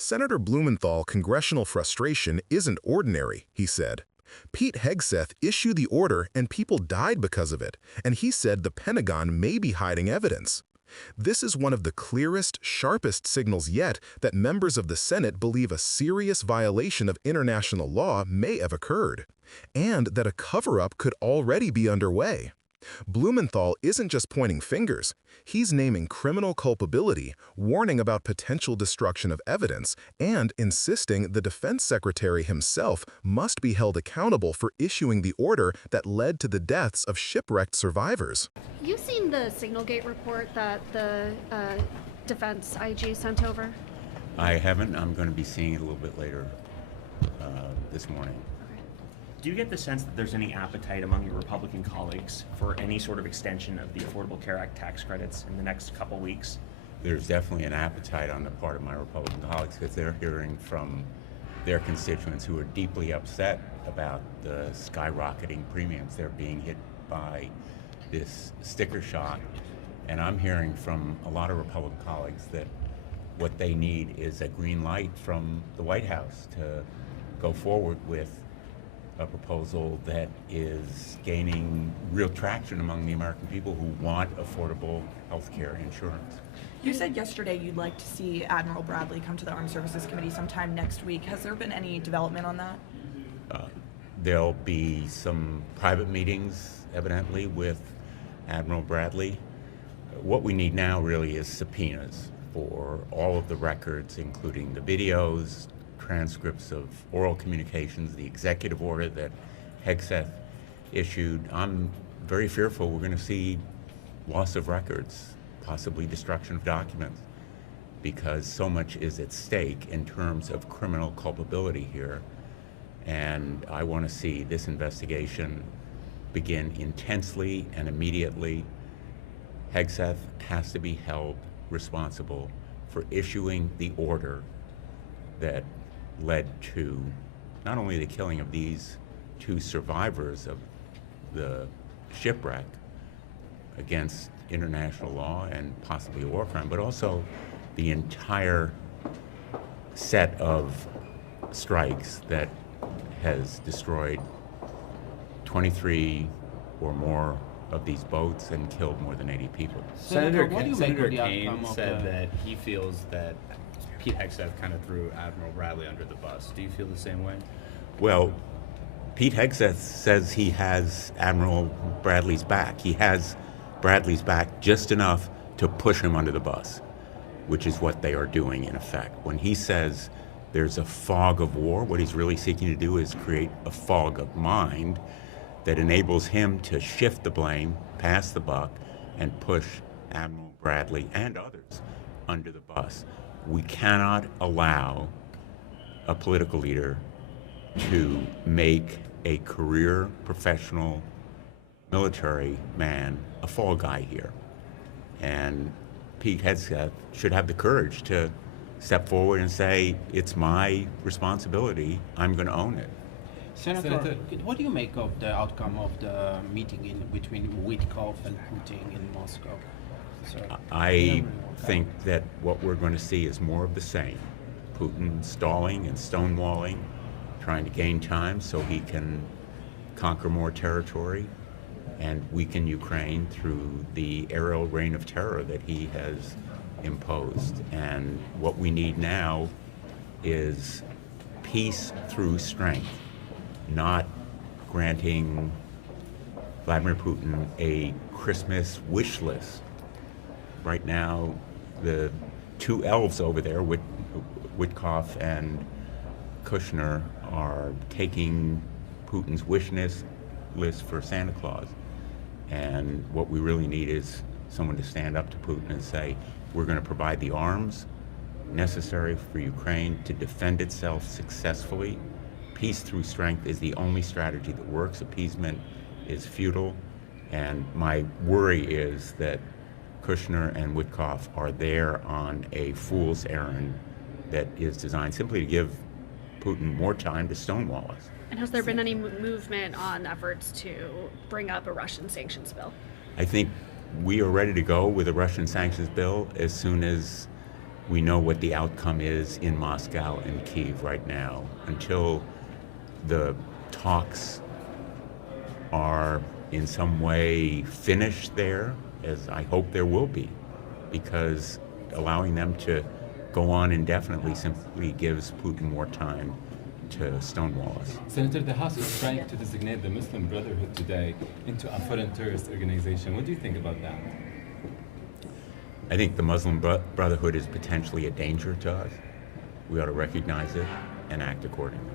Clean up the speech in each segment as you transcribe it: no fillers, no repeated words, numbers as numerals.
Senator Blumenthal congressional frustration isn't ordinary, he said. Pete Hegseth issued the order and people died because of it, and he said the Pentagon may be hiding evidence. This is one of the clearest, sharpest signals yet that members of the Senate believe a serious violation of international law may have occurred, and that a cover-up could already be underway. Blumenthal isn't just pointing fingers. He's naming criminal culpability, warning about potential destruction of evidence, and insisting the Defense Secretary himself must be held accountable for issuing the order that led to the deaths of shipwrecked survivors. You've seen the Signalgate report that the Defense IG sent over? I haven't. I'm going to be seeing it a little bit later this morning. Do you get the sense that there's any appetite among your Republican colleagues for any sort of extension of the Affordable Care Act tax credits in the next couple weeks? There's definitely an appetite on the part of my Republican colleagues because they're hearing from their constituents who are deeply upset about the skyrocketing premiums. They're being hit by this sticker shock. And I'm hearing from a lot of Republican colleagues that what they need is a green light from the White House to go forward with a proposal that is gaining real traction among the American people who want affordable health care insurance. You said yesterday you'd like to see Admiral Bradley come to the Armed Services Committee sometime next week. Has there been any development on that? There'll be some private meetings, evidently, with Admiral Bradley. What we need now really is subpoenas for all of the records, including the videos, transcripts of oral communications, the executive order that Hegseth issued. I'm very fearful we're going to see loss of records, possibly destruction of documents, because so much is at stake in terms of criminal culpability here. And I want to see this investigation begin intensely and immediately. Hegseth has to be held responsible for issuing the order that led to not only the killing of these two survivors of the shipwreck against international law and possibly a war crime, but also the entire set of strikes that has destroyed 23 or more of these boats and killed more than 80 people. Senator Kane said that he feels that Pete Hegseth kind of threw Admiral Bradley under the bus. Do you feel the same way? Well, Pete Hegseth says he has Admiral Bradley's back. He has Bradley's back just enough to push him under the bus, which is what they are doing in effect. When he says there's a fog of war, what he's really seeking to do is create a fog of mind that enables him to shift the blame, pass the buck, and push Admiral Bradley and others under the bus. We cannot allow a political leader to make a career professional military man a fall guy here. And Pete Hegseth should have the courage to step forward and say, it's my responsibility, I'm going to own it. Senator, what do you make of the outcome of the meeting between Witkoff and Putin in Moscow? I think that what we're going to see is more of the same. Putin stalling and stonewalling, trying to gain time so he can conquer more territory and weaken Ukraine through the aerial reign of terror that he has imposed. And what we need now is peace through strength, not granting Vladimir Putin a Christmas wish list. Right now, the two elves over there, Witkoff and Kushner, are taking Putin's wish list for Santa Claus. And what we really need is someone to stand up to Putin and say, we're going to provide the arms necessary for Ukraine to defend itself successfully. Peace through strength is the only strategy that works. Appeasement is futile. And my worry is that Kushner and Witkoff are there on a fool's errand that is designed simply to give Putin more time to stonewall us. And has there been any movement on efforts to bring up a Russian sanctions bill? I think we are ready to go with a Russian sanctions bill as soon as We know what the outcome is in Moscow and Kyiv right now. Until the talks are in some way finished there, as I hope there will be, because allowing them to go on indefinitely simply gives Putin more time to stonewall us. Senator, the House is trying to designate the Muslim Brotherhood today into a foreign terrorist organization. What do you think about that? I think the Muslim Brotherhood is potentially a danger to us. We ought to recognize it and act accordingly.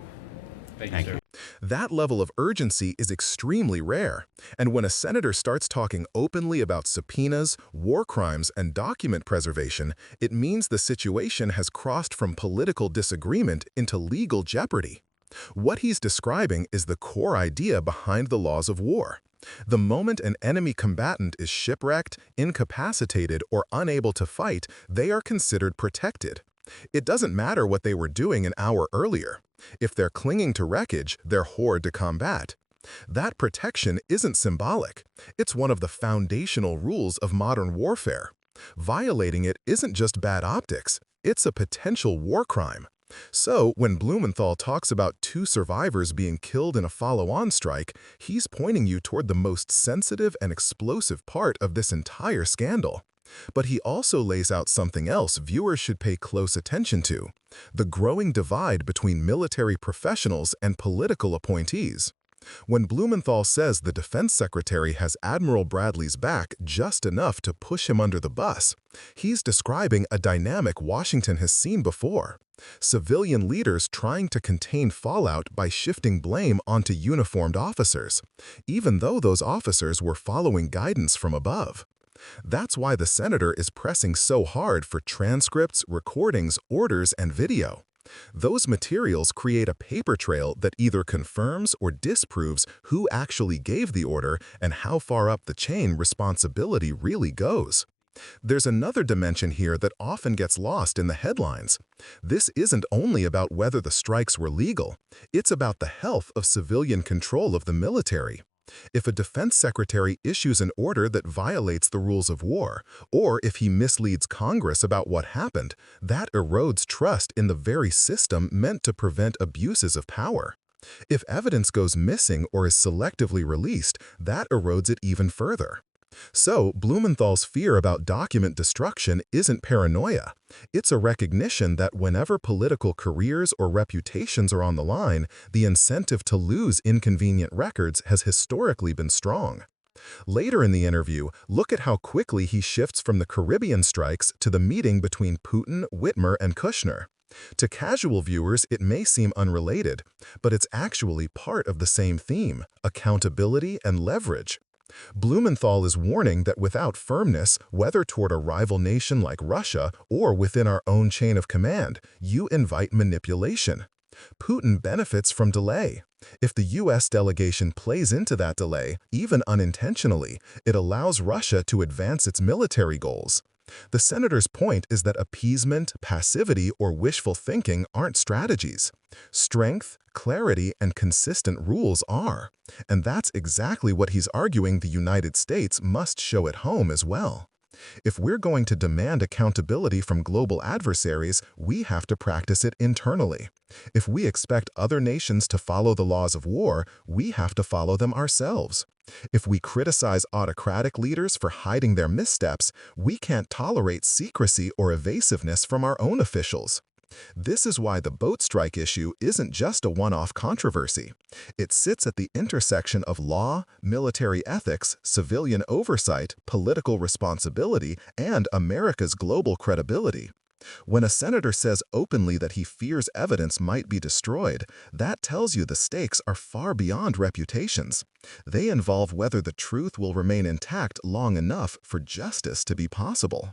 Thank you, sir. That level of urgency is extremely rare, and when a senator starts talking openly about subpoenas, war crimes, and document preservation, it means the situation has crossed from political disagreement into legal jeopardy. What he's describing is the core idea behind the laws of war. The moment an enemy combatant is shipwrecked, incapacitated, or unable to fight, they are considered protected. It doesn't matter what they were doing an hour earlier. If they're clinging to wreckage, they're hard to combat. That protection isn't symbolic. It's one of the foundational rules of modern warfare. Violating it isn't just bad optics, it's a potential war crime. So, when Blumenthal talks about 2 survivors being killed in a follow-on strike, he's pointing you toward the most sensitive and explosive part of this entire scandal. But he also lays out something else viewers should pay close attention to: the growing divide between military professionals and political appointees. When Blumenthal says the Defense Secretary has Admiral Bradley's back just enough to push him under the bus, he's describing a dynamic Washington has seen before: civilian leaders trying to contain fallout by shifting blame onto uniformed officers, even though those officers were following guidance from above. That's why the senator is pressing so hard for transcripts, recordings, orders, and video. Those materials create a paper trail that either confirms or disproves who actually gave the order and how far up the chain responsibility really goes. There's another dimension here that often gets lost in the headlines. This isn't only about whether the strikes were legal, it's about the health of civilian control of the military. If a defense secretary issues an order that violates the rules of war, or if he misleads Congress about what happened, that erodes trust in the very system meant to prevent abuses of power. If evidence goes missing or is selectively released, that erodes it even further. So, Blumenthal's fear about document destruction isn't paranoia. It's a recognition that whenever political careers or reputations are on the line, the incentive to lose inconvenient records has historically been strong. Later in the interview, look at how quickly he shifts from the Caribbean strikes to the meeting between Putin, Whitmer, and Kushner. To casual viewers, it may seem unrelated, but it's actually part of the same theme: accountability and leverage. Blumenthal is warning that without firmness, whether toward a rival nation like Russia or within our own chain of command, you invite manipulation. Putin benefits from delay. If the U.S. delegation plays into that delay, even unintentionally, it allows Russia to advance its military goals. The senator's point is that appeasement, passivity, or wishful thinking aren't strategies. Strength, clarity, and consistent rules are. And that's exactly what he's arguing the United States must show at home as well. If we're going to demand accountability from global adversaries, we have to practice it internally. If we expect other nations to follow the laws of war, we have to follow them ourselves. If we criticize autocratic leaders for hiding their missteps, we can't tolerate secrecy or evasiveness from our own officials. This is why the boat strike issue isn't just a one-off controversy. It sits at the intersection of law, military ethics, civilian oversight, political responsibility, and America's global credibility. When a senator says openly that he fears evidence might be destroyed, that tells you the stakes are far beyond reputations. They involve whether the truth will remain intact long enough for justice to be possible.